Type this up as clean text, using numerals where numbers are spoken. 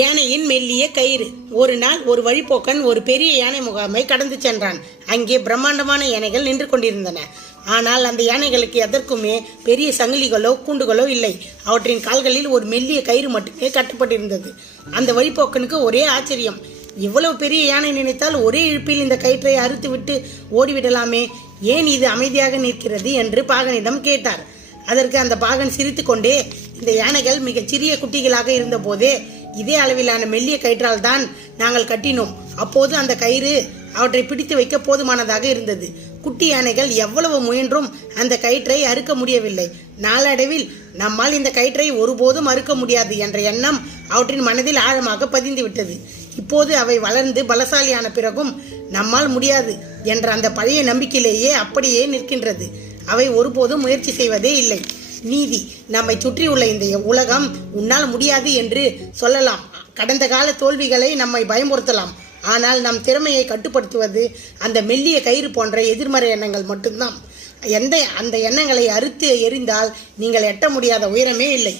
யானையின் மெல்லிய கயிறு. ஒரு நாள் ஒரு வழிப்போக்கன் ஒரு பெரிய யானை முகாமை கடந்து சென்றான். அங்கே பிரம்மாண்டமான யானைகள் நின்று கொண்டிருந்தன. ஆனால் அந்த யானைகளுக்கு எதற்குமே பெரிய சங்கிலிகளோ கூண்டுகளோ இல்லை. அவற்றின் கால்களில் ஒரு மெல்லிய கயிறு மட்டுமே கட்டப்பட்டிருந்தது. அந்த வழிப்போக்கனுக்கு ஒரே ஆச்சரியம். இவ்வளவு பெரிய யானை நினைத்தால் ஒரே இழுப்பில் இந்த கயிற்றை அறுத்து விட்டு ஓடிவிடலாமே, ஏன் இது அமைதியாக நிற்கிறது என்று பாகனிடம் கேட்டார். அதற்கு அந்த பாகன் சிரித்து கொண்டே, இந்த யானைகள் மிகச் சிறிய குட்டிகளாக இருந்த போதே இதே அளவிலான மெல்லிய கயிற்றால் தான் நாங்கள் கட்டினோம். அப்போது அந்த கயிறு அவற்றை பிடித்து வைக்க போதுமானதாக இருந்தது. குட்டி யானைகள் எவ்வளவு முயன்றும் அந்த கயிற்றை அறுக்க முடியவில்லை. நாளடைவில் நம்மால் இந்த கயிற்றை ஒருபோதும் அறுக்க முடியாது என்ற எண்ணம் அவற்றின் மனதில் ஆழமாக பதிந்து விட்டது. இப்போது அவை வளர்ந்து பலசாலியான பிறகும் நம்மால் முடியாது என்ற அந்த பழைய நம்பிக்கையிலேயே அப்படியே நிற்கின்றது. அவை ஒருபோதும் முயற்சி செய்வதே இல்லை. நீதி. நம்மை சுற்றியுள்ள இந்த உலகம் உன்னால் முடியாது என்று சொல்லலாம். கடந்த கால தோல்விகளை நம்மை பயமுறுத்தலாம். ஆனால் நம் திறமையை கட்டுப்படுத்துவது அந்த மெல்லிய கயிறு போன்ற எதிர்மறை எண்ணங்கள் மட்டும்தான். அந்த எண்ணங்களை அறுத்து எறிந்தால் நீங்கள் எட்ட முடியாத உயரமே இல்லை.